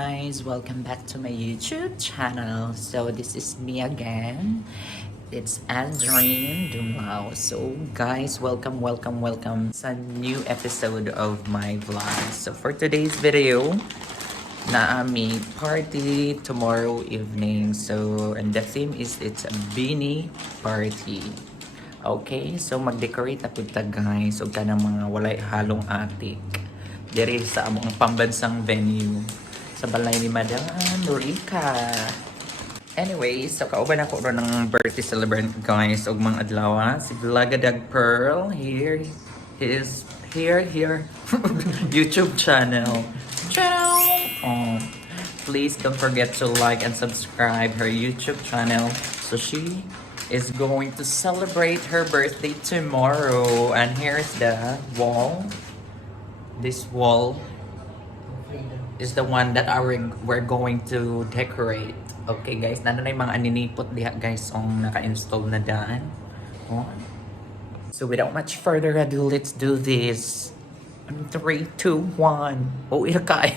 guys, welcome back to my YouTube channel. So this is me again. It's Adrienne Dumao. So guys, welcome sa new episode of my vlog. So for today's video, may party tomorrow evening. So and the theme is it's a beanie party. Okay, so mag-decorate na punta guys. Huwag ka ng mga walay halong atik. Diri sa among pambansang venue sa balay ni Madam Rica. Anyway, so kauban ako ro ng birthday celebrant guys ug mga adlaw si Vlogadag Pearl here. Here YouTube channel. Ciao. Oh, please don't forget to like and subscribe her YouTube channel. So she is going to celebrate her birthday tomorrow, and here's the wall. This wall is the one that we're going to decorate. Okay guys, nana na yung mga aninipot diha guys ang naka-install na daan. Oh. So without much further ado, let's do this. 3, 2, 1. Oh, iya kayo.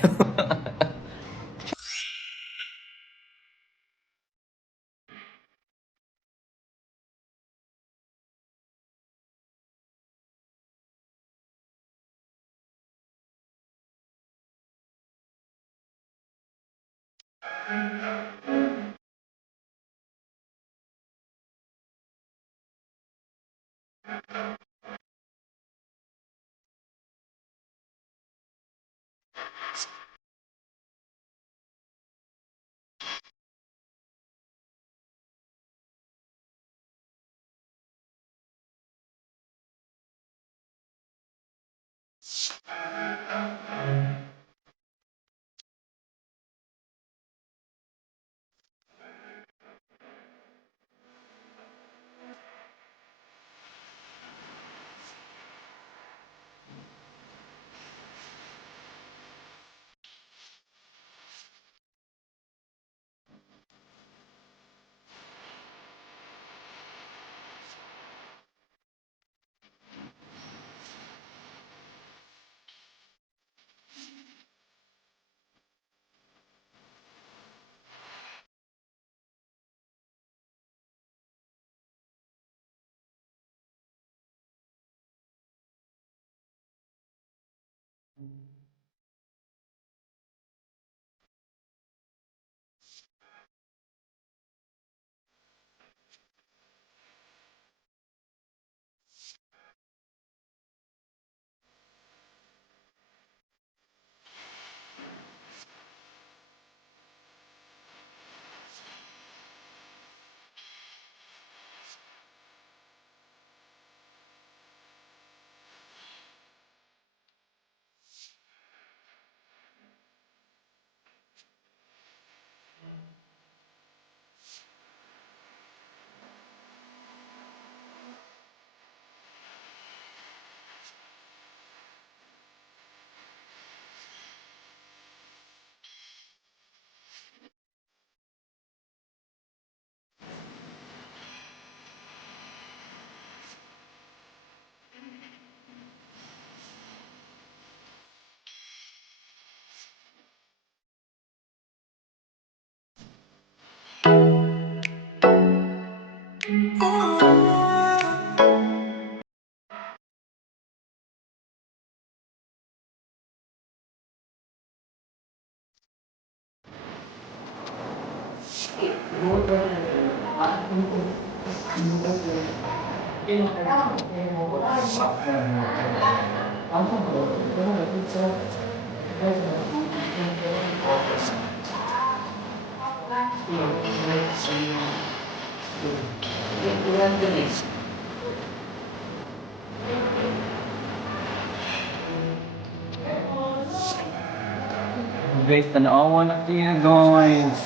Guys, tanawan na niya guys.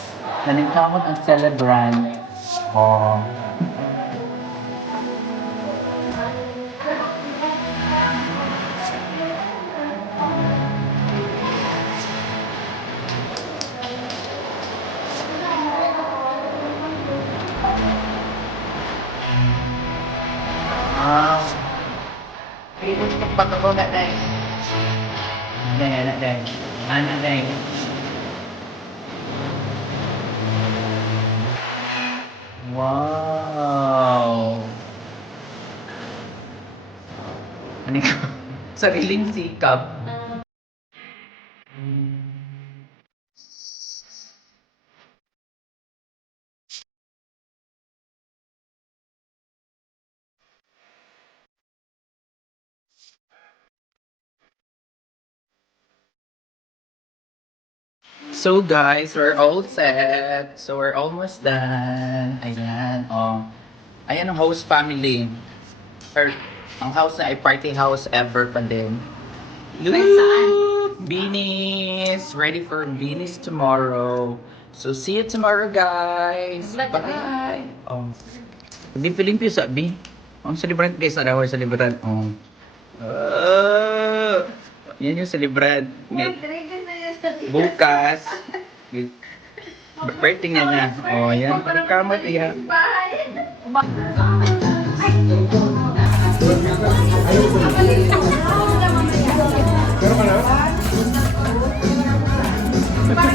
Naningkamot ang celebrant. Oh. Ah. Pinustok pa ko na dahil. Dahil. Ano dahil? Sariling sikap. So guys, we're all set. So we're almost done. Ayan, oh. Ayan ang host family. Or, ang house na ay party house ever pa din. Look! Beanies! Ready for beanies tomorrow. So see you tomorrow guys. Bye! Oh. Hindi feeling ko sabi. Ang celebrant guys, na sa celebrant. Oh. Yan yung celebrant. Bukas. Birthday niya na. Oh, yan. Pagkamot yan.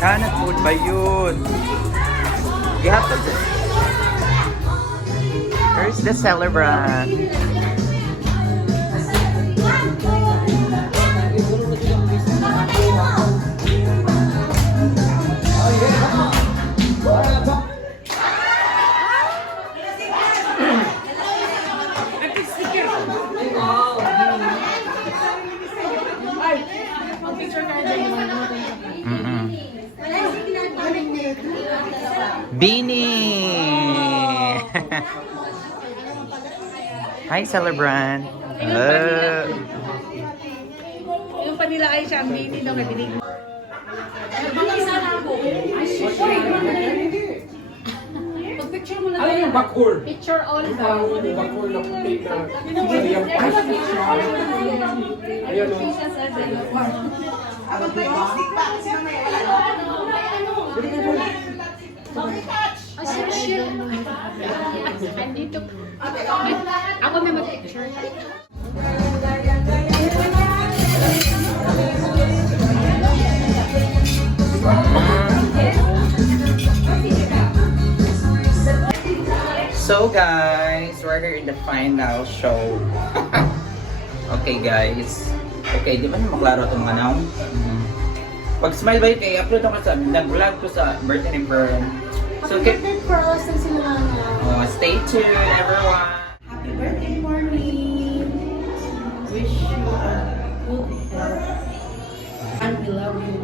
Hanap food ba yun? Gihapon. Where's the celebrant? Beanie! Hi, celebrant! Yung panila ay siya, ang Beanie daw nabilig. Pag-picture mo na Ano yung bakur? Picture all daw. Yung bakur na puti na yung Ayan o. Andito. Ako may mag-picture. So guys, we're here in the final show. Okay guys. Okay, di ba na maklaro itong manaw? Pag smile ba kay upload ako sa nag-vlog ko sa birthday ni Pearl. So stay tuned everyone. Happy birthday, Marlene! Wish you a good health. And we love you.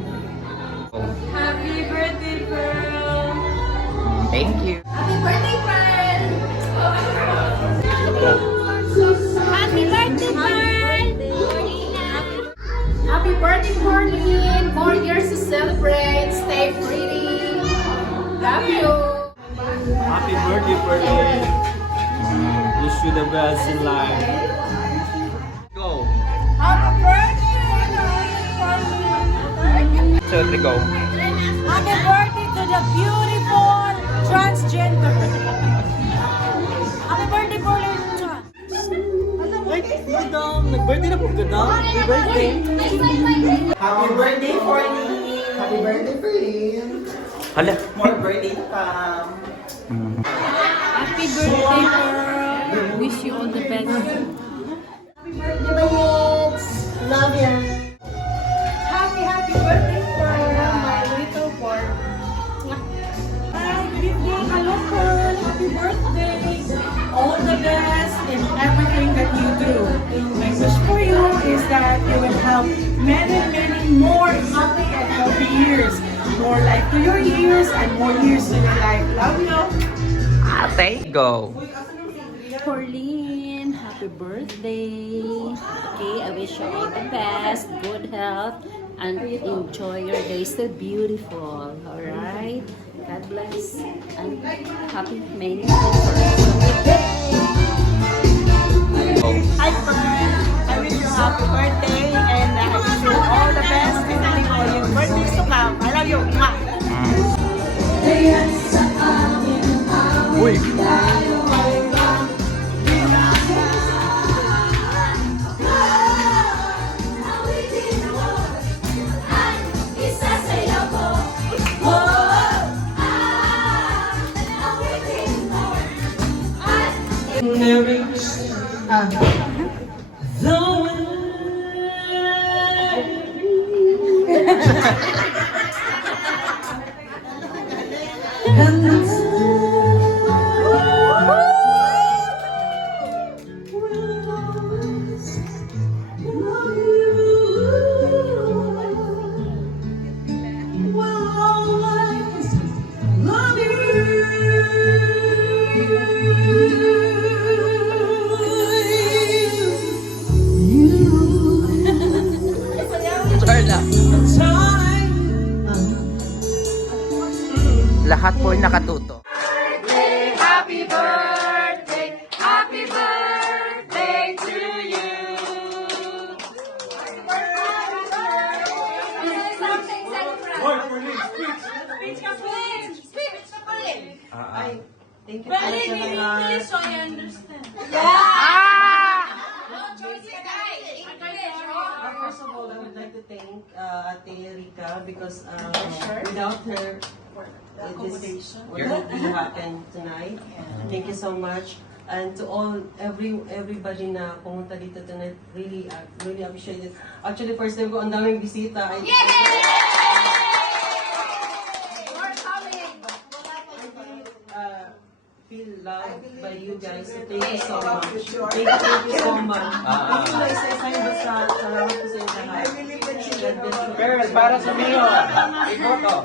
Happy birthday, Pearl! Thank you. Happy birthday, Pearl! Happy birthday, Pearl! Happy birthday, Marlene! More years to celebrate. Stay pretty. Love you. Happy birthday, Pearlie. Wish you the best in life. Go. Happy birthday, Marlene! So, three, go. Happy birthday to the beautiful transgender. Happy birthday, Marlene! Ay, madam. Nag-birthday na po, madam. Happy birthday. Happy birthday, Forny! Happy birthday, Pearl! Hala. More birthday to come! Happy birthday, Pearl! Wish you all the best. Happy birthday, my kids! Love ya! Happy birthday, Pearl, my little Pearl. Hi, good evening. Hello, Pearl. Happy birthday. All the best in everything that you do. My wish for you is that you will have many, many more happy and healthy years. More life to your years and more years to your life. Love you. Ate, go. Pauline, happy birthday. Okay, I wish you all the best, good health, and enjoy your day. So beautiful, alright? God bless, and happy many Hi, Pearl. I wish you a happy birthday and I wish you all the best in all your birthdays to come. I love you. Mwah. Uy. And the time will always love you. Will always love Lahat po ay nakatuto. Happy birthday to you. Thank you pala sa mga... First of all, I would like to thank Ate Rica because without her, this would not be happen tonight. Thank you so much. And to everybody na pumunta dito tonight, really appreciate it. Actually, first time ko, ang daming bisita. I feel loved by you guys. So thank you so much. Thank you so much. Thank you isa-isa yung basta. Salamat po sa inyo lahat. Girl, para sa Mio. Ikaw to.